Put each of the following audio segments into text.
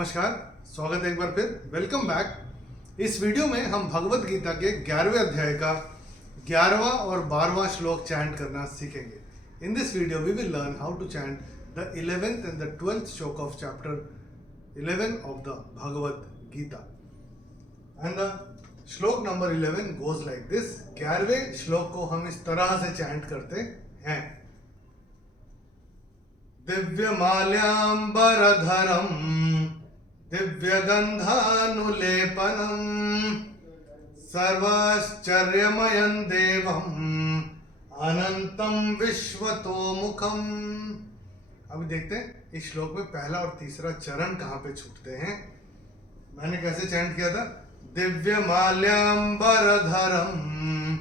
नमस्कार, स्वागत है एक बार फिर। Welcome back. इस वीडियो में हम भगवत गीता के 11वें अध्याय का 11वां और 12वां श्लोक चैंट करना सीखेंगे। In this video we will learn how to chant the 11th and the 12th shloka of chapter 11 of the Bhagavad Gita. And the shloka number 11 goes like this. 11वें श्लोक को हम इस तरह से चैंट करते हैं। दिव्यमाल्याम्बरधरम् दिव्यगन्धानुलेपनम् सर्वाश्चर्यमयं देवम् अनंतं विश्वतोमुखम्। अभी देखते हैं इस श्लोक में पहला और तीसरा चरण कहाँ पे छूटते हैं। मैंने कैसे चैंट किया था? दिव्यमाल्याम्बरधरम्,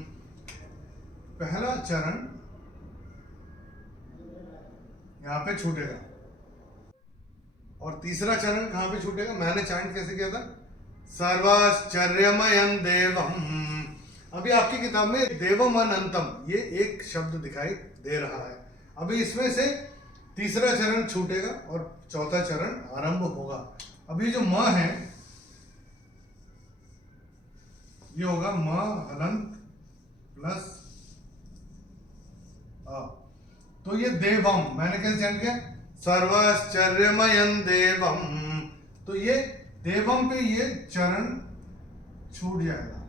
पहला चरण यहाँ पे छूटेगा और तीसरा चरण कहाँ पे छूटेगा? मैंने चैंट कैसे किया था? सर्वाश्चर्यमयं देवम्। अभी आपकी किताब में देवम अनंतम ये एक शब्द दिखाई दे रहा है। अभी इसमें से तीसरा चरण छूटेगा और चौथा चरण आरंभ होगा। अभी जो म है ये होगा म हलंत प्लस अ। तो ये देवम मैंने कैसे चैंट किया? सर्वाश्चर्यमयं देवम। तो ये देवम पे ये चरण छूट जाएगा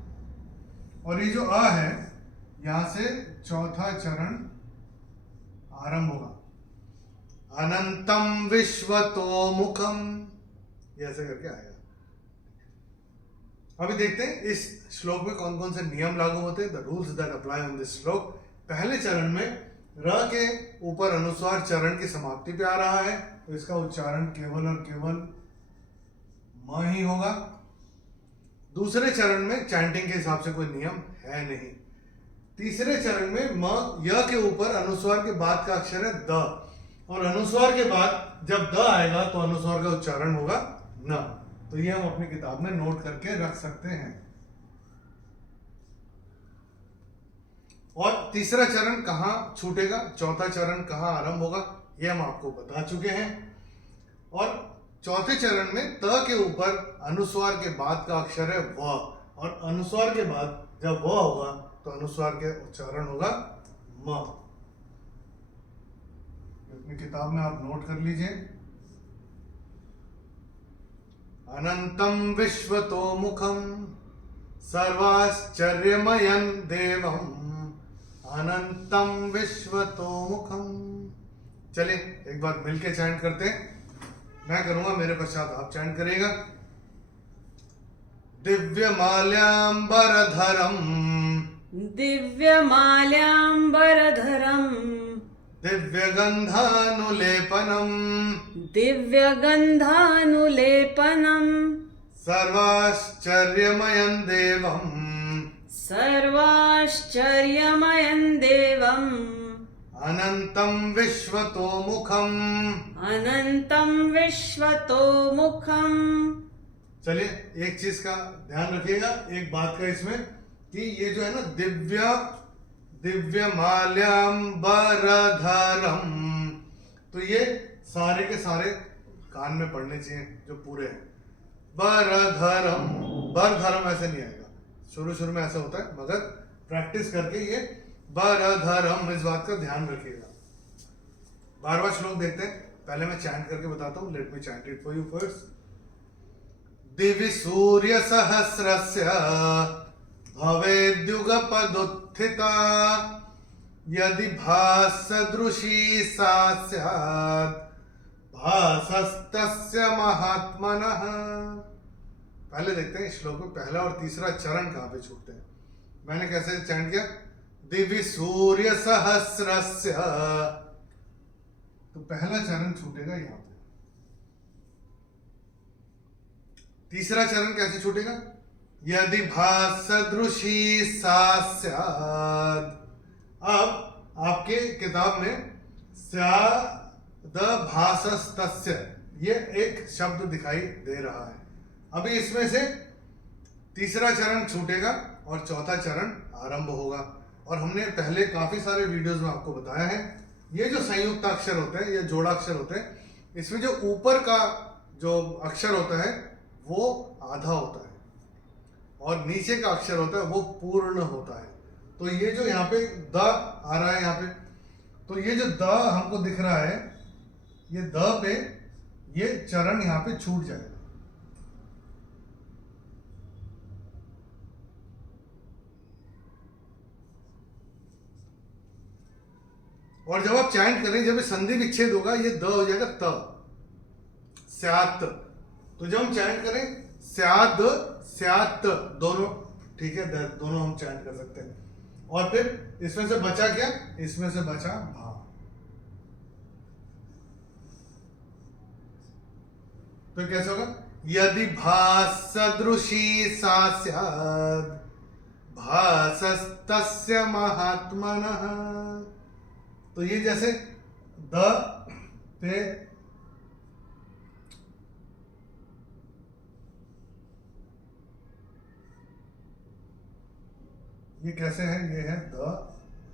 और ये जो अ है यहां से चौथा चरण आरंभ होगा। अनंतम विश्वतोमुखम, ये ऐसे करके आएगा। अभी देखते हैं इस श्लोक में कौन कौन से नियम लागू होते हैं। The rules that apply on this श्लोक। पहले चरण में र के ऊपर अनुस्वार चरण की समाप्ति पे आ रहा है, तो इसका उच्चारण केवल और केवल म ही होगा। दूसरे चरण में चैंटिंग के हिसाब से कोई नियम है नहीं। तीसरे चरण में म य के ऊपर अनुस्वार के बाद का अक्षर है द, और अनुस्वार के बाद जब द आएगा तो अनुस्वार का उच्चारण होगा न। तो ये हम अपनी किताब में नोट करके रख सकते हैं। और तीसरा चरण कहाँ छूटेगा, चौथा चरण कहाँ आरंभ होगा, ये हम आपको बता चुके हैं। और चौथे चरण में त के ऊपर अनुस्वार के बाद का अक्षर है व, और अनुस्वार के बाद जब व होगा तो अनुस्वार के उच्चारण होगा म। अपनी किताब में आप नोट कर लीजिए। अनंतं विश्वतोमुखं सर्वाश्चर्यमयं देवम् अनंतम विश्वतोमुखम। चलिए एक बार मिलके चैंट करते हैं। मैं करूंगा, मेरे पश्चात आप चैंट करिएगा। दिव्यमाल्याम्बरधरम् दिव्यमाल्याम्बरधरम् दिव्यगन्धानुलेपनम् दिव्यगन्धानुलेपनम् सर्वाश्चर्यमयं देवम् सर्वाश्चर्यमयं देवम् अनंतं विश्वतोमुखम् अनंतं विश्वतोमुखम्। चलिए एक चीज का ध्यान रखिएगा, एक बात का इसमें कि ये जो है ना दिव्यमाल्याम्बरधरम्, तो ये सारे के सारे कान में पढ़ने चाहिए जो पूरे हैं। बरधरम, बरधरम ऐसे नहीं आएगा, शुरू शुरू में ऐसा होता है, मगर प्रैक्टिस करके ये बरधरम, इस बात का ध्यान रखिएगा। 12वां श्लोक देखते हैं। पहले मैं चैंट करके बताता हूँ। Let me chant it for you first. दिवि सूर्य सहस्रस्य भवेद्युगपदुत्थिता यदि भासदृशी सा स्यात् भासस्तस्य महात्मनः। पहले देखते हैं श्लोक में पहला और तीसरा चरण कहाँ पे छूटते हैं। मैंने कैसे चैंट किया? दिवि सूर्य सहस्रस्य, तो पहला चरण छूटेगा यहाँ पे। तीसरा चरण कैसे छूटेगा? यदि भासदृशी सा स्यात्। अब आपके किताब में स्याद भासस्तस्य ये एक शब्द दिखाई दे रहा है। अभी इसमें से तीसरा चरण छूटेगा और चौथा चरण आरंभ होगा। और हमने पहले काफी सारे वीडियोस में आपको बताया है, ये जो संयुक्त अक्षर होते हैं, ये जोड़ाक्षर होते हैं, इसमें जो ऊपर का जो अक्षर होता है वो आधा होता है और नीचे का अक्षर होता है वो पूर्ण होता है। तो ये जो यहाँ पे द आ रहा है यहाँ पे, तो ये जो द हमको दिख रहा है, ये द पे ये चरण यहाँ पे छूट जाएगा। और जब आप चैंट करें, जब ये संधि विच्छेद होगा, ये द हो जाएगा त, स्यात। तो जब हम चैंट करें स्याद स्यात दोनों, ठीक है, दोनों हम चैंट कर सकते हैं। और फिर इसमें से बचा क्या, इसमें से बचा भा। तो कैसे होगा, यदि भासदृशी सा स्याद् भासस्तस्य महात्मनः। तो ये जैसे द पे ये कैसे है, ये है द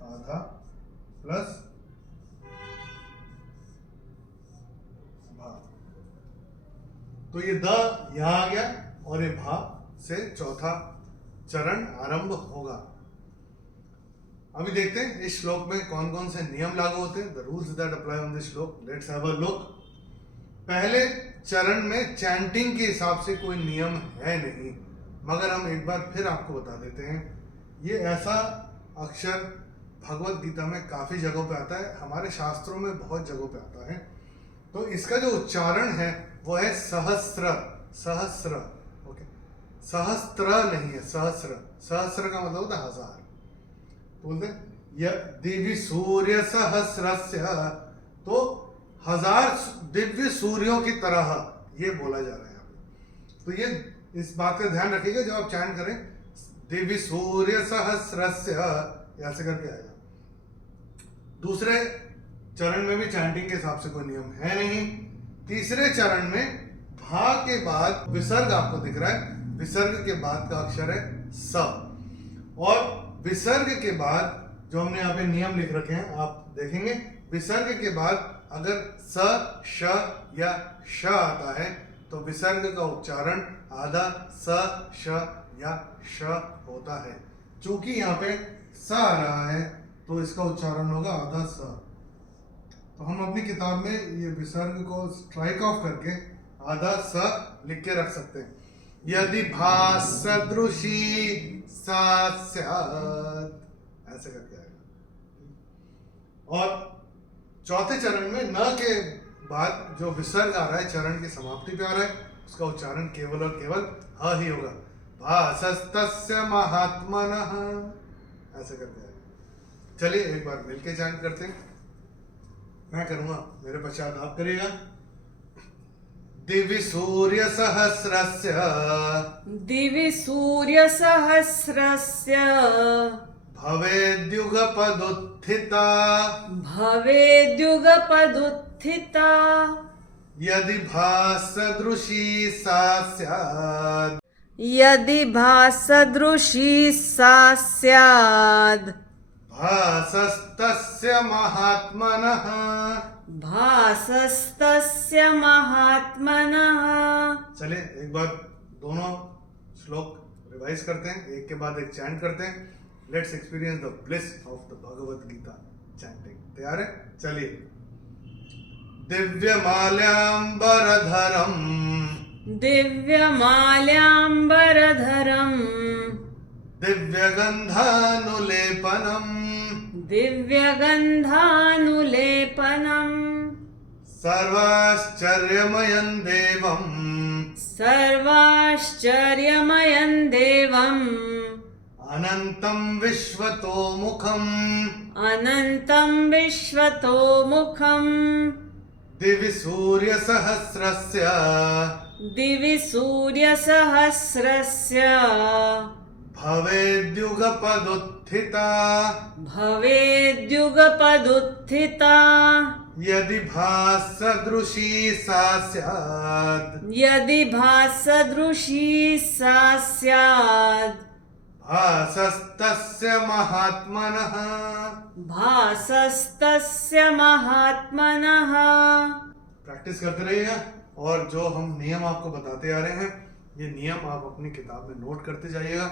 आधा प्लस भा। तो ये द यहां आ गया और ये भा से चौथा चरण आरंभ होगा। अभी देखते हैं इस श्लोक में कौन कौन से नियम लागू होते हैं, the rules that apply on this shloka. Let's have a look. पहले चरण में चैंटिंग के हिसाब से कोई नियम है नहीं, मगर हम एक बार फिर आपको बता देते हैं, ये ऐसा अक्षर भगवत गीता में काफी जगहों पे आता है, हमारे शास्त्रों में बहुत जगहों पे आता है। तो इसका जो उच्चारण है वो है सहस्र, सहस्र, ओके, सहस्त्र नहीं है, सहस्र। सहस्र का मतलब होता है हजार। बोलते दिव्य सूर्य सहस्रस्य, तो हजार दिव्य सूर्यों की तरह ये बोला जा रहा है यहाँ पे। तो ये इस बात का ध्यान रखिएगा जब आप चैंट करें, दिव्य सूर्य सहस्रस्य ऐसे करके आएगा। दूसरे चरण में भी चैंटिंग के हिसाब से कोई नियम है नहीं। तीसरे चरण में भा के बाद विसर्ग आपको दिख रहा है, विसर्ग के बाद का अक्षर है स, और विसर्ग के बाद जो हमने यहाँ पे नियम लिख रखे हैं आप देखेंगे, विसर्ग के बाद अगर स श या श आता है तो विसर्ग का उच्चारण आधा स श या श होता है। चूंकि यहाँ पे स आ रहा है तो इसका उच्चारण होगा आधा स। तो हम अपनी किताब में ये विसर्ग को स्ट्राइक ऑफ करके आधा स लिख के रख सकते हैं। यदि भासदृशी सा स्यात्, ऐसे करके आएगा। और चौथे चरण में न के बाद जो विसर्ग आ रहा है चरण की समाप्ति पे आ रहा है, उसका उच्चारण केवल और केवल ह ही होगा। भासस्तस्य महात्मनः, ऐसे करके आएगा। चलिए एक बार मिलके चैंट करते हैं। मैं करूंगा, मेरे पश्चात आप करिएगा। दिव्य सूर्य सहस्रस्य, दिवि सूर्यसहस्रस्य भवेद्युगपदुत्थिता, भवेद्युगपदुत्थिता। यदि भासदृशी सा स्यात्, यदि भासदृशी सा स्याद् भासस्तस्य महात्मनः, भासस्तस्य महात्मनः। चलिए एक बार दोनों श्लोक रिवाइज करते हैं, एक के बाद एक चैंट करते हैं। Let's experience the bliss of the Bhagavad Gita chanting. तैयार है? चलिए। दिव्यमाल्याम्बरधरम्, दिव्यमाल्याम्बरधरम्, दिव्यगन्धानुलेपनम्, दिव्यगन्धानुलेपनम्, सर्वाश्चर्यमयं देवम्, सर्वाश्चर्यमयं देवम्, अनन्तं विश्वतोमुखम्, अनन्तं विश्वतोमुखम्, दिवि सूर्यसहस्रस्य, दिवि सूर्यसहस्रस्य भवेद्युगपदुत्थिता, भवेद्युगपदुत्थिता। यदि भासदृशी सा स्यात्, यदि भासदृशी सा स्यात् भासस्तस्य महात्मनः, भासस्तस्य महात्मनः। प्रैक्टिस करते रहिएगा और जो हम नियम आपको बताते आ रहे हैं, ये नियम आप अपनी किताब में नोट करते जाइएगा।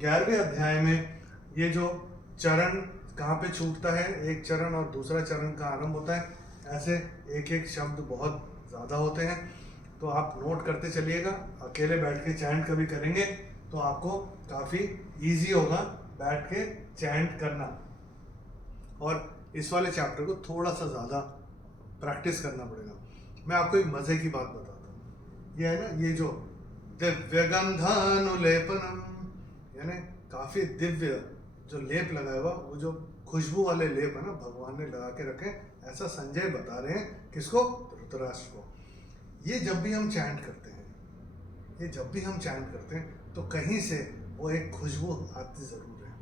11वें अध्याय में ये जो चरण कहाँ पे छूटता है, एक चरण और दूसरा चरण का आरंभ होता है, ऐसे एक एक शब्द बहुत ज़्यादा होते हैं, तो आप नोट करते चलिएगा। अकेले बैठ के चैंट कभी करेंगे तो आपको काफ़ी इजी होगा बैठ के चैंट करना। और इस वाले चैप्टर को थोड़ा सा ज़्यादा प्रैक्टिस करना पड़ेगा। मैं आपको एक मज़े की बात बताता हूँ। ये है ना, ये जो दिव्य गंधानुलेपनम, यानी काफ़ी दिव्य जो लेप लगाया हुआ, वो जो खुशबू वाले लेप है ना, भगवान ने लगा के रखे। ऐसा संजय बता रहे हैं किसको? धृतराष्ट्र को। ये जब भी हम चैंट करते हैं, ये जब भी हम चैंट करते हैं तो कहीं से वो एक खुशबू आती ज़रूर है।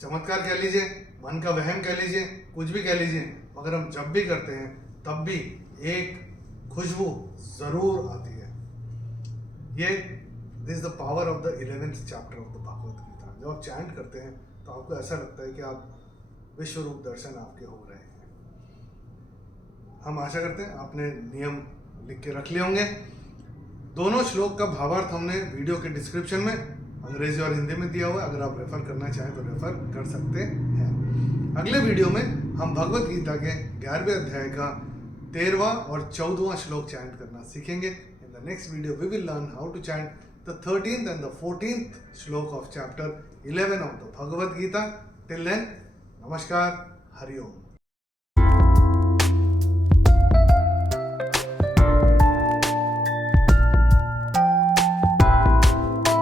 चमत्कार कह लीजिए, मन का वहम कह लीजिए, कुछ भी कह लीजिए, मगर हम जब भी करते हैं तब भी एक खुशबू ज़रूर आती है। ये this is the power of the 11th chapter of the Bhagavad Gita. जब आप चैंट करते हैं तो आपको ऐसा लगता है कि आप विश्व रूप दर्शन आपके हो रहे हैं। हम आशा करते हैं आपने नियम लिख के रख लिए होंगे। दोनों श्लोक का भावार्थ हमने वीडियो के डिस्क्रिप्शन में अंग्रेजी और हिंदी में दिया हुआ है, अगर आप रेफर करना चाहें तो रेफर कर सकते हैं। अगले वीडियो में हम भगवत गीता के 11वें अध्याय का 13वां और 14वां श्लोक चैंट करना सीखेंगे। In the next video we will learn how to chant the 13th and the 14th shloka of chapter 11 of the Bhagavad Gita. Till then, नमस्कार, हरि ओम।